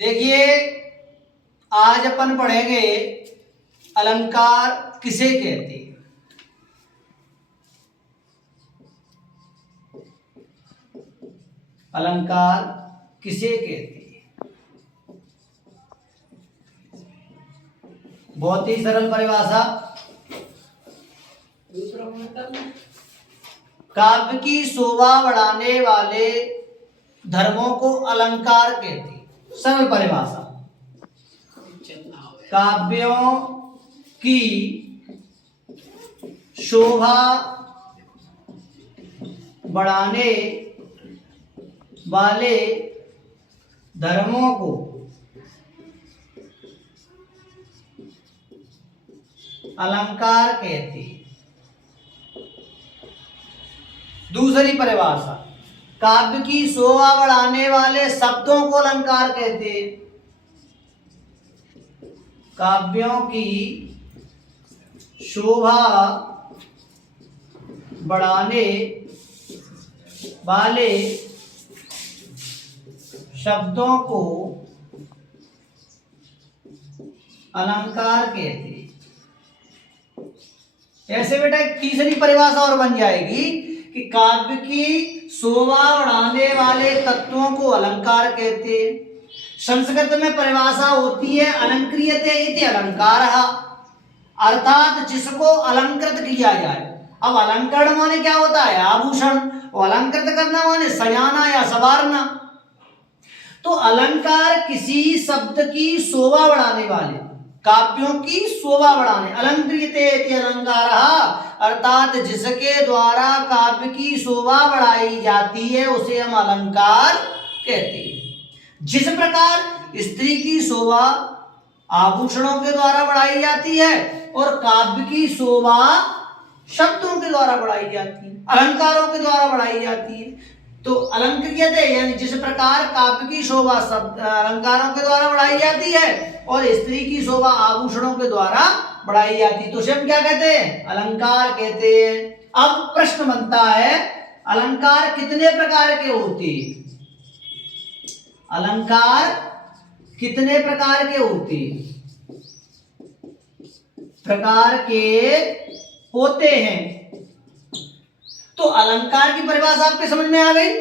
देखिए, आज अपन पढ़ेंगे अलंकार किसे कहते हैं। अलंकार किसे कहते हैं? बहुत ही सरल परिभाषा। काव्य की शोभा बढ़ाने वाले धर्मों को अलंकार कहते हैं। सरल परिभाषा, काव्यों की शोभा बढ़ाने वाले धर्मों को अलंकार कहते हैं। दूसरी परिभाषा, काव्य की शोभा बढ़ाने वाले शब्दों को अलंकार कहते हैं। काव्यों की शोभा बढ़ाने वाले शब्दों को अलंकार कहते हैं। ऐसे बेटा एक तीसरी परिभाषा और बन जाएगी कि काव्य की शोभा बढ़ाने वाले तत्वों को अलंकार कहते हैं। संस्कृत में परिभाषा होती है अलंक्रियते इति अलंकारः, अर्थात जिसको अलंकृत किया जाए। अब अलंकरण माने क्या होता है? आभूषण। और अलंकृत करना माने सजाना या संवारना। तो अलंकार किसी शब्द की शोभा बढ़ाने वाले, काव्यों की शोभा बढ़ाने, अलंक्रियते इति अलंकारः, अर्थात जिसके द्वारा काव्य की शोभा बढ़ाई जाती है उसे हम अलंकार कहते हैं। जिस प्रकार स्त्री की शोभा आभूषणों के द्वारा बढ़ाई जाती है और काव्य की शोभा शब्दों के द्वारा बढ़ाई जाती है, अलंकारों के द्वारा बढ़ाई जाती है। तो अलंकृत यानी जिस प्रकार काव्य की शोभा शब्द अलंकारों के द्वारा बढ़ाई जाती है और स्त्री की शोभा आभूषणों के द्वारा बढ़ाई जाती है, तो उसे हम क्या कहते हैं? अलंकार कहते हैं। अब प्रश्न बनता है, अलंकार कितने प्रकार के होते हैं? अलंकार कितने प्रकार के होते हैं? प्रकार के होते हैं। तो अलंकार की परिभाषा आपके समझ में आ गई।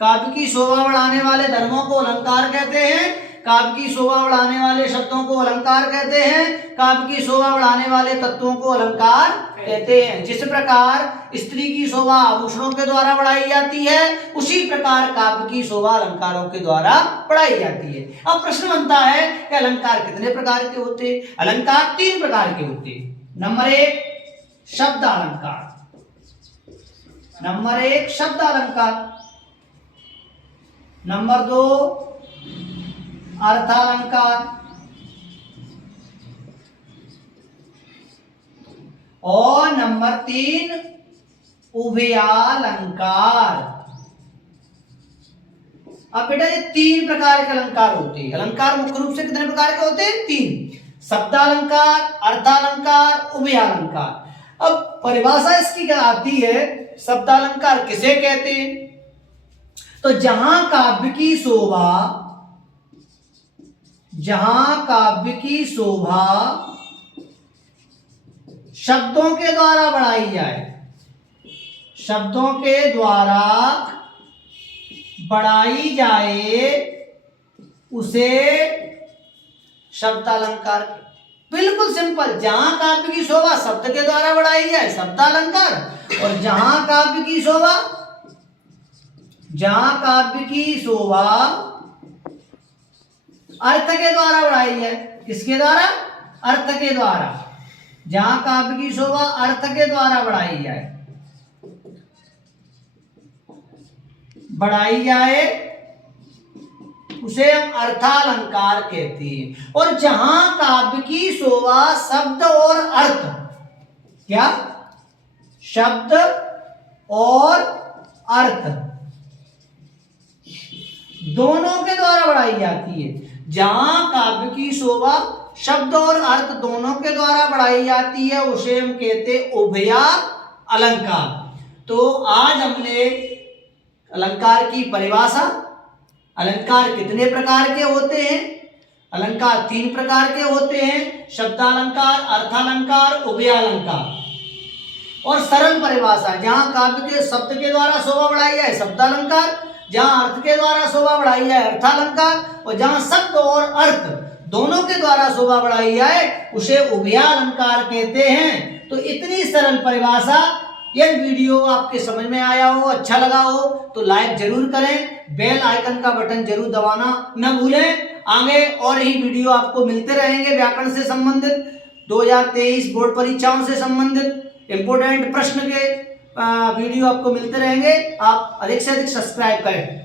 काव्य की शोभा बढ़ाने वाले धर्मों को अलंकार कहते हैं, काव्य की शोभा बढ़ाने वाले शब्दों को अलंकार कहते हैं, काव्य की शोभा बढ़ाने वाले तत्वों को अलंकार कहते हैं। जिस प्रकार स्त्री की शोभा आभूषणों के द्वारा बढ़ाई जाती है, उसी प्रकार काव्य की शोभा अलंकारों के द्वारा बढ़ाई जाती है। अब प्रश्न बनता है कि अलंकार कितने प्रकार के होते हैं? अलंकार 3 प्रकार के होते हैं। नंबर 1 शब्द अलंकार, नंबर 1 शब्द अलंकार, नंबर 2 अर्थालंकार और नंबर 3 उभयालंकार। अब बेटा ये 3 प्रकार के अलंकार होते हैं। अलंकार मुख्य रूप से कितने प्रकार के होते हैं? 3। शब्दालंकार, अर्थालंकार, उभयालंकार। अब परिभाषा इसकी क्या आती है? शब्दालंकार किसे कहते हैं? तो जहां काव्य की शोभा, जहां काव्य की शोभा शब्दों के द्वारा बढ़ाई जाए, शब्दों के द्वारा बढ़ाई जाए, उसे शब्दालंकार। बिल्कुल सिंपल। जहां काव्य की शोभा शब्द के द्वारा बढ़ाई जाए शब्दालंकार, और जहां काव्य की शोभा, जहां काव्य की शोभा अर्थ के द्वारा बढ़ाई जाए। किसके द्वारा? अर्थ के द्वारा। जहां काव्य की शोभा अर्थ के द्वारा बढ़ाई जाए, बढ़ाई जाए, उसे हम अर्थालंकार कहते हैं। और जहां काव्य की शोभा शब्द और अर्थ, क्या? शब्द और अर्थ दोनों के द्वारा बढ़ाई जाती है। जहां काव्य की शोभा शब्द और अर्थ दोनों के द्वारा बढ़ाई जाती है उसे हम कहते हैं उभया अलंकार। तो आज हमने अलंकार की परिभाषा, अलंकार कितने प्रकार के होते हैं? अलंकार 3 प्रकार के होते हैं, शब्दालंकार, अर्थालंकार, उभयालंकार। और सरल परिभाषा, जहां काव्य के शब्द के द्वारा शोभा बढ़ाई जाए शब्दालंकार, जहां अर्थ के द्वारा शोभा बढ़ाई जाए अर्थालंकार, और जहां शब्द और अर्थ दोनों के द्वारा शोभा बढ़ाई जाए उसे उभयालंकार कहते हैं। तो इतनी सरल परिभाषा, यदि वीडियो आपके समझ में आया हो, अच्छा लगा हो तो लाइक जरूर करें, बेल आइकन का बटन जरूर दबाना न भूलें। आगे और ही वीडियो आपको मिलते रहेंगे व्याकरण से संबंधित, 2023 बोर्ड परीक्षाओं से संबंधित इंपोर्टेंट प्रश्न के वीडियो आपको मिलते रहेंगे। आप अधिक से अधिक सब्सक्राइब करें।